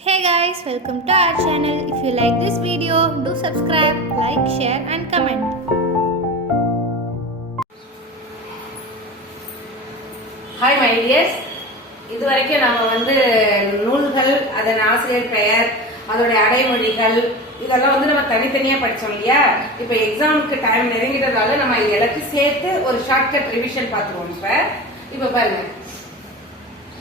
Hey guys, welcome to our channel. If you like this video, do subscribe, like, share and comment. Hi my dears இது வரைக்கும் நம்ம வந்து நூல்கள் அதன் ஆசிரியர் பெயர் அதோடைய அடைமொழிகள் இதெல்லாம் வந்து நம்ம தனித்தனியாக படித்தோம் இல்லையா இப்போ எக்ஸாமுக்கு டைம் நெருங்கிட்டதால நம்ம இது எல்லாத்தையும் சேர்த்து ஒரு ஷார்ட்கட் ரிவிஷன் பார்த்துருவோம் சார் இப்போ பாருங்க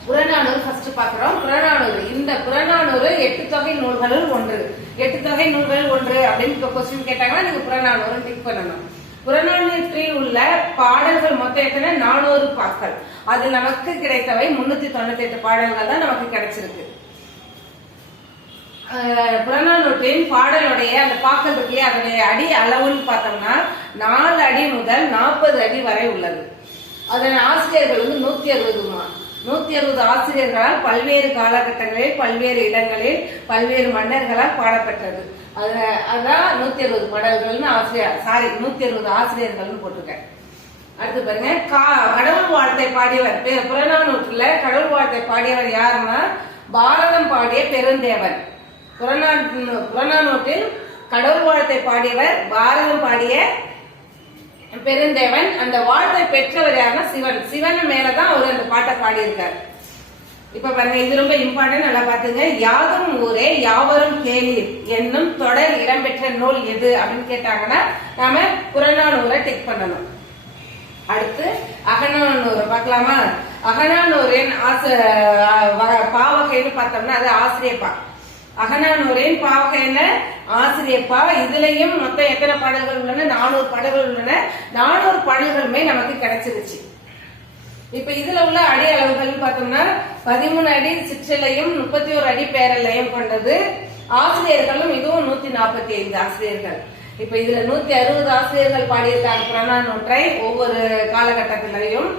புறநானூறு ஃபர்ஸ்ட் பாக்குறோம் புறநானூறு. இந்த புறநானூறு எட்டு தொகை நூல்களில் ஒன்று. எட்டு தொகை நூல்கள் ஒன்று அப்படின்னு இப்போ கொஸ்டின் கேட்டாங்கன்னா நீங்க புறநானூறு டிக் பண்ணணும். புறநானூற்றில் உள்ள பாடல்கள் மொத்தம் எத்தனை? நானூறு பாக்கள். அது நமக்கு கிடைத்தவை முன்னூத்தி தொண்ணூத்தி எட்டு பாடல்கள் தான் நமக்கு கிடைச்சிருக்கு. புறநானூற்றின் பாடலுடைய அந்த பாக்கள் இருக்கு அதனுடைய அடி அளவுன்னு பார்த்தோம்னா நாலு அடி முதல் நாற்பது அடி வரை உள்ளது. அதன் ஆசிரியர்கள் வந்து நூத்தி அறுபதுமா நூத்தி அறுபது ஆசிரியர்களால் பல்வேறு காலகட்டங்களில் பல்வேறு இடங்களில் பல்வேறு மன்னர்களால் பாடப்பட்டது. அது அதான் நூத்தி அறுபது மடல்கள்னு ஆசிரியர் சாரி நூத்தி அறுபது ஆசிரியர்கள்னு போட்டிருக்கேன். அடுத்து பாருங்க கா கடவுள் வாழ்த்தை பாடியவர் பே- புறநானூற்றுல கடவுள் வாழ்த்தை பாடியவர் யாருன்னா பாரதம் பாடிய பெருந்தேவன். புறநானூ புறநானூற்றில் கடவுள் வாழ்த்தை பாடியவர் பாரதம் பாடிய பெருந்தேவன் அந்த வாழ்த்தை பெற்றவர் யாருன்னா சிவன். சிவன் மேலதான் அவர் அந்த பாட்டை பாடியிருக்கார். இப்ப பாருங்க இது ரொம்ப இம்பார்ட்டன்ட் நல்லா பாத்துங்க யாதும் ஊரே யாவரும் கேளீர். என்னும் தொடர் இடம்பெற்ற நூல் எது அப்படின்னு கேட்டாங்கன்னா நாம புறநானூரை டிக் பண்ணணும். அடுத்து அகநானூரை பார்க்கலாமா? அகநானூரின் ஆச பாவகைன்னு பார்த்தோம்னா அது ஆசிரியப்பா. அகனானூரேன் பாவகையில ஆசிரியப்பா இதுலயும் மொத்தம் எத்தனை பாடல்கள் உள்ளன? நானூறு பாடல்கள் உள்ளன. நானூறு பாடல்களுமே நமக்கு கிடைச்சிருச்சு. இப்ப இதுல உள்ள அடி அளவுகள் பார்த்தோம்னா பதிமூணு அடி சிற்றலையும் முப்பத்தி ஒரு அடி பேரலையும் கொண்டது ஆசிரியர்களும் இதுவும் நூத்தி நாற்பத்தி ஐந்து ஆசிரியர்கள். இப்ப இதுல நூத்தி அறுபது ஆசிரியர்கள் பாடியிருக்காங்க புறநானூற்றை ஒவ்வொரு காலகட்டத்திலையும்.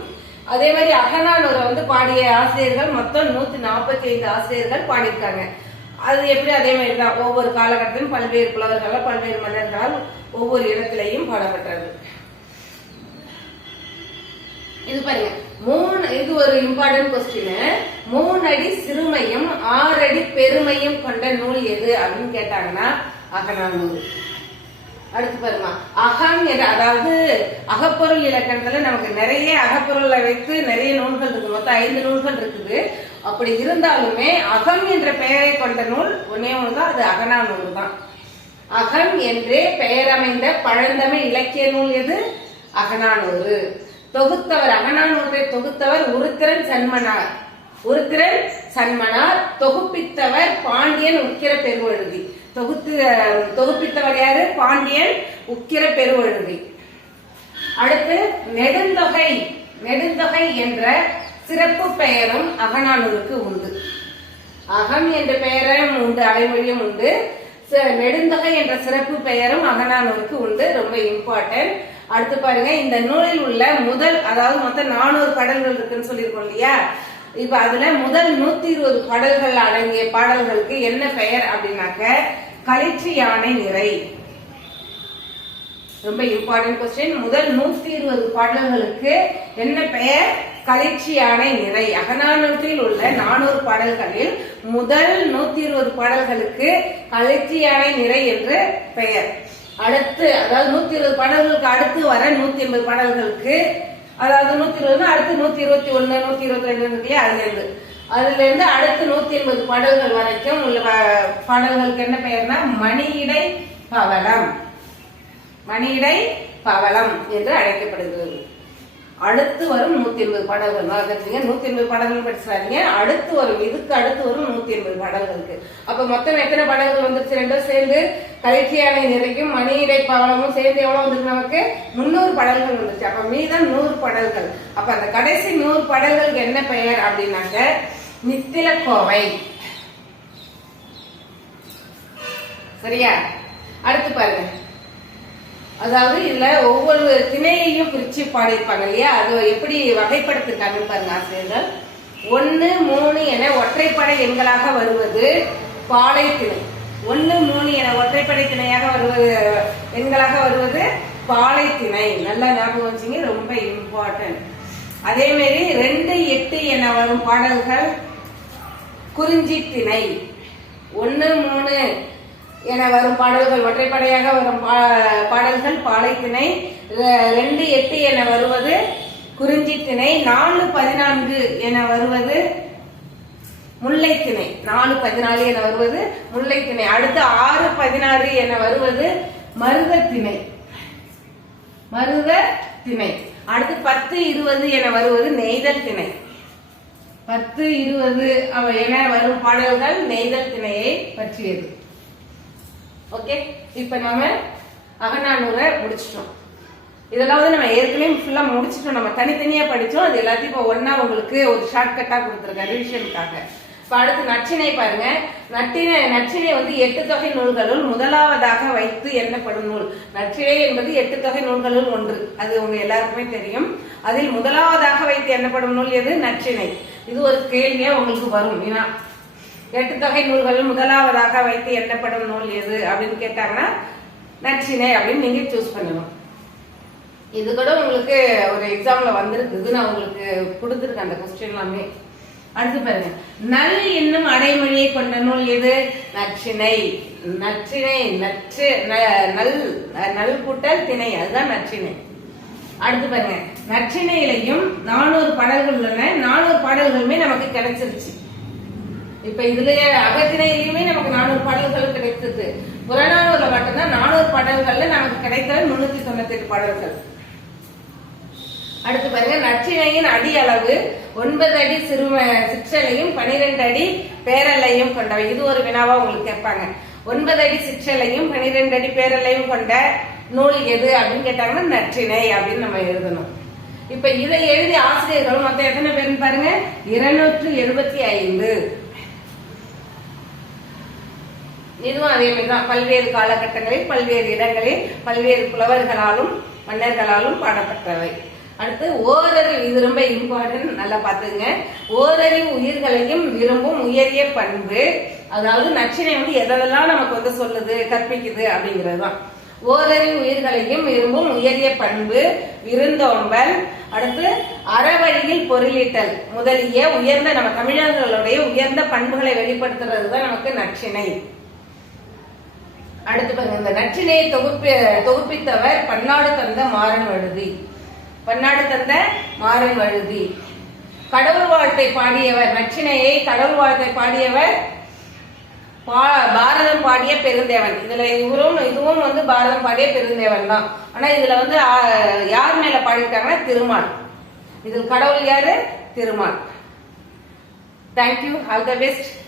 அதே மாதிரி அகநானூரை வந்து பாடிய ஆசிரியர்கள் மொத்தம் நூத்தி நாற்பத்தி ஐந்து ஆசிரியர்கள் பாடியிருக்காங்க. அது எப்படி அதே மாதிரி தான் ஒவ்வொரு காலகட்டத்திலும் பல்வேறு புலவர்களால் பல்வேறு மன்னர்களால் ஒவ்வொரு இடத்திலையும் பாடப்பட்டது. இது பாருங்க. மூணு இது ஒரு இம்பார்ட்டன்ட் கொஸ்டின் மூணு அடி சிறுமையும் ஆறு அடி பெருமையும் கொண்ட நூல் எது அப்படின்னு கேட்டாங்கன்னா அகநானூறு. அடுத்து பாருங்க அகம் என்ற அதாவது அகப்பொருள் இலக்கணத்துல நமக்கு நிறைய அகப்பொருளை வைத்து நிறைய நூல்கள் இருக்கு. மொத்தம் ஐந்து நூல்கள் இருக்குது. அப்படி இருந்தாலுமே அகம் என்ற பெயரை கொண்ட நூல் ஒன்னே ஒன்றுதான் அது அகனா நூல் தான் அகம் என்றே பெயரமைந்த பழந்தமிழ் இலக்கிய நூல் எது? அகநானூறு தொகுத்தவர் அகநானூற்றை தொகுத்தவர் உருத்திரன் சன்மனார் உருத்திரன் சன்மனார் தொகுப்பித்தவர் பாண்டியன் உக்கிர பெருவழுதி. தொகுத்து தொகுப்பித்தவர் யாரு? பாண்டியன் உக்கிர பெருவழுதி. அடுத்து நெடுந்தொகை. நெடுந்தொகை என்ற சிறப்பு பெயரும் அகநானூருக்கு உண்டு. அகம் என்ற பெயரும் உண்டு அலைமொழியும் உண்டு. ச- நெடுந்தொகை என்ற சிறப்பு பெயரும் அகநானூருக்கு உண்டு ரொம்ப இம்பார்ட்டன்ட் அடுத்து பாருங்க இந்த நூலில் உள்ள முதல் அதாவது மொத்தம் நானூறு பாடல்கள் இருக்குன்னு சொல்லியிருக்கோம் இல்லையா? இப்ப அதுல முதல் நூத்தி இருபது பாடல்கள் அடங்கிய பாடல்களுக்கு என்ன பெயர் அப்படின்னாக்க களிற்று யானை நிறை. ரொம்ப இம்பார்ட்டன்ட் கொஸ்டின் முதல் நூத்தி இருபது பாடல்களுக்கு என்ன பெயர்? களிற்சி நிறை. அகநானூற்றில் உள்ள நானூறு பாடல்களில் முதல் நூத்தி இருபது பாடல்களுக்கு களிற்சி நிறை என்று பெயர். அடுத்து அதாவது நூத்தி இருபது பாடல்களுக்கு அடுத்து வர நூத்தி எண்பது பாடல்களுக்கு அதாவது நூத்தி இருபது அடுத்து நூத்தி இருபத்தி ஒன்னு நூத்தி இருபத்தி ரெண்டு இருக்கு இல்லையா அதுல இருந்து அதுல இருந்து அடுத்து நூத்தி எண்பது பாடல்கள் வரைக்கும் உள்ள பாடல்களுக்கு என்ன பெயர்னா? மணியிடை பவளம். மணியடை பவளம் என்று அழைக்கப்படுகிறது. அடுத்து வரும் நூத்தி எண்பது பாடல்கள். மறந்துட்டீங்க நூத்தி எண்பது பாடல்கள் படிச்சாதீங்க அடுத்து வரும். இதுக்கு அடுத்து வரும் நூத்தி எண்பது பாடல்களுக்கு. அப்ப மொத்தம் எத்தனை பாடல்கள் வந்துருச்சு? ரெண்டும் சேர்ந்து கலைக்கியானை நிறைக்கும் மணியிடை பவளமும் சேர்ந்து எவ்வளவு வந்துருக்கு நமக்கு? முன்னூறு பாடல்கள் வந்துருச்சு. அப்ப மீதம் நூறு பாடல்கள். அப்ப அந்த கடைசி நூறு பாடல்களுக்கு என்ன பெயர் அப்படின்னாக்க நித்தில கோவை சரியா? அடுத்து பாருங்க. அதாவது இதுல ஒவ்வொரு திணையையும் பிரிச்சு பாடியிருப்பாங்க இல்லையா? அது எப்படி வகைப்படுத்திருக்காங்கன்னு பாருங்க ஆசிரியர்கள். ஒன்னு மூணு என ஒற்றைப்படை எண்களாக வருவது பாலை திணை ஒன்னு மூணு என ஒற்றைப்படை திணையாக வருவது எண்களாக வருவது பாலை திணை நல்லா ஞாபகம் வச்சுங்க ரொம்ப இம்பார்ட்டன்ட் அதே மாதிரி ரெண்டு எட்டு என வரும் பாடல்கள் குறிஞ்சி திணை ஒன்னு மூணு என வரும் பாடல்கள். ஒற்றைப்படையாக வரும் பா- பாடல்கள் பாலைத்திணை ரெண்டு எட்டு என வருவது குறிஞ்சி திணை நாலு பதினான்கு என வருவது முல்லைத்திணை. நாலு பதினாலு என வருவது முல்லைத்திணை. அடுத்து ஆறு பதினாறு என வருவது மருதத்திணை. மருத திணை அடுத்து பத்து இருபது என வருவது நெய்தல் திணை பத்து இருபது அவ என வரும் பாடல்கள் நெய்தல் திணையை பற்றியது. ஓகே? இப்போ நாம அகநானூரை முடிச்சிட்டோம். இதெல்லாம் வந்து நம்ம ஏற்கனவே ஃபுல்லா முடிச்சிட்டோம். நம்ம தனித்தனியா படிச்சோம். அது எல்லாத்தையும் இப்போ ஒன்றா உங்களுக்கு ஒரு ஷார்ட்கட்டா கொடுத்துருக்கேன் ரிவிஷனுக்காக இப்ப அடுத்து நச்சினை பாருங்க. நட்டினை நச்சினை வந்து எட்டு தொகை நூல்களுள் முதலாவதாக வைத்து எண்ணப்படும் நூல். நச்சினை என்பது எட்டு தொகை நூல்களுள் ஒன்று. அது உங்க எல்லாருக்குமே தெரியும். அதில் முதலாவதாக வைத்து எண்ணப்படும் நூல் எது? நச்சினை. இது ஒரு கேள்வியா உங்களுக்கு வரும். ஏன்னா எட்டு தொகை நூல்களில் முதலாவதாக வைத்து எண்ணப்படும் நூல் எது அப்படின்னு கேட்டாங்கன்னா நச்சினை அப்படின்னு நீங்க சூஸ் பண்ணணும். இது கூட உங்களுக்கு ஒரு எக்ஸாம்ல வந்திருக்கு. நான் உங்களுக்கு கொடுத்துருக்கேன் அந்த கொஸ்டின் எல்லாமே. அடுத்து பாருங்க. நல் என்னும் அடைமொழியை கொண்ட நூல் எது? நச்சினை நச்சினை நச்சு ந- நல் நல் கூட்டல் திணை. அதுதான் நச்சினை அடுத்து பாருங்க. நச்சினையிலையும் நானூறு பாடல்கள் உள்ளன. நானூறு பாடல்களுமே நமக்கு கிடைச்சிருச்சு. இப்ப இதுலயே அகத்தினையிலுமே நமக்கு நானூறு பாடல்கள் கிடைத்தது. புறநானூர்ல மட்டும்தான் நானூறு பாடல்கள்ல நமக்கு கிடைத்தது முன்னூத்தி தொண்ணூத்தி எட்டு பாடல்கள். அடுத்து பாருங்க நச்சினையின் அடி அளவு ஒன்பது அடி சிறும சிற்றலையும் பனிரெண்டு அடி பேரலையும் கொண்டவை இது ஒரு வினாவா உங்களுக்கு கேட்பாங்க. ஒன்பது அடி சிற்றலையும் பனிரெண்டு அடி பேரலையும் கொண்ட நூல் எது அப்படின்னு கேட்டாங்கன்னா நற்றினை அப்படின்னு நம்ம எழுதணும். இப்ப இதை எழுதி ஆசிரியர்கள் மொத்தம் எத்தனை பேர்னு பாருங்க இருநூற்று எழுபத்தி ஐந்து. இதுவும் அதே மாதிரிதான் பல்வேறு காலகட்டங்களில் பல்வேறு இடங்களில் பல்வேறு புலவர்களாலும் மன்னர்களாலும் பாடப்பட்டவை. அடுத்து ஓரறிவு. இது ரொம்ப இம்பார்ட்டன்ட் நல்லா பார்த்துங்க ஓரறிவு உயிர்களையும் விரும்பும் உயரிய பண்பு. அதாவது நச்சினை வந்து எதெல்லாம் நமக்கு வந்து சொல்லுது கற்பிக்குது அப்படிங்கிறது தான். ஓரறிவு உயிர்களையும் விரும்பும் உயரிய பண்பு விருந்தோம்பல். அடுத்து அறவழியில் பொருளீட்டல். முதலிய உயர்ந்த நம்ம தமிழர்களுடைய உயர்ந்த பண்புகளை வெளிப்படுத்துறது தான் நமக்கு நச்சினை. அடுத்து பாருங்க இந்த நச்சினையை தொகுப்பி தொகுப்பித்தவர் பன்னாடு தந்த மாறன் வழுதி. பன்னாடு தந்த மாறன் வழுதி. கடவுள் வாழ்த்தை பாடியவர் நச்சினையை கடவுள் வாழ்த்தை பாடியவர் பா- பாரதம் பாடிய பெருந்தேவன். இதுல இவரும் இதுவும் வந்து பாரதம் பாடிய பெருந்தேவன் தான். ஆனா இதுல வந்து யார் மேல பாடியிருக்காங்கன்னா திருமால். இதில் கடவுள் யாரு? Thirumal. Thank you all the best